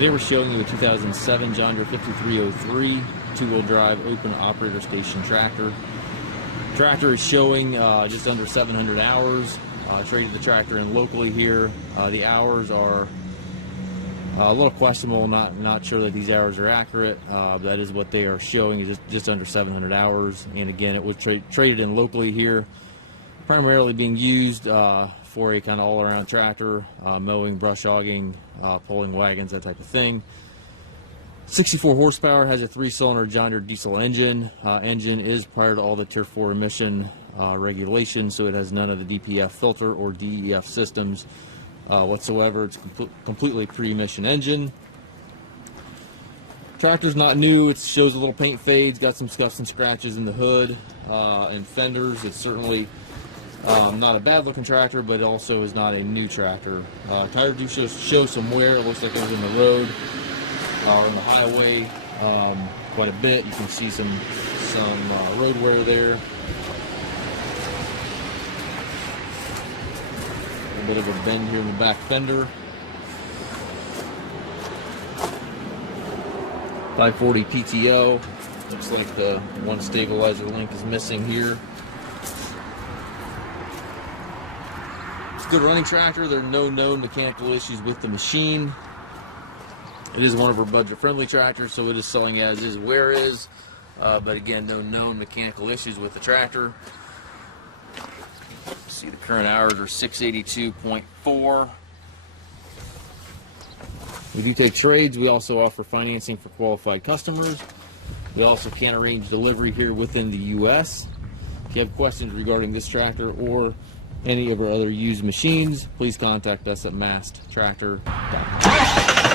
Today we're showing you a 2007 John Deere 5303 two-wheel drive open operator station tractor. Tractor is showing just under 700 hours. Traded the tractor in locally here. The hours are a little questionable. Not sure that these hours are accurate. But that is what they are showing, is just under 700 hours. And again, it was traded in locally here, primarily being used for a kind of all-around tractor, mowing, brush hogging, pulling wagons, that type of thing. 64 horsepower, has a 3-cylinder John Deere diesel engine. Engine is prior to all the Tier 4 emission regulations, so it has none of the DPF filter or DEF systems whatsoever. It's completely pre-emission engine. Tractor's not new. It shows a little paint fades, got some scuffs and scratches in the hood and fenders. It's certainly not a bad looking tractor, but it also is not a new tractor. Tires do show some wear. It looks like it was in the road or on the highway quite a bit. You can see some road wear there. A bit of a bend here in the back fender. 540 PTO. Looks like the one stabilizer link is missing here. It's a good running tractor. There are no known mechanical issues with the machine. It is one of our budget-friendly tractors, so it is selling as is, where is. But again, no known mechanical issues with the tractor. See, the current hours are 682.4. We do take trades. We also offer financing for qualified customers. We also can arrange delivery here within the U.S. If you have questions regarding this tractor or any of our other used machines, please contact us at masttractor.com.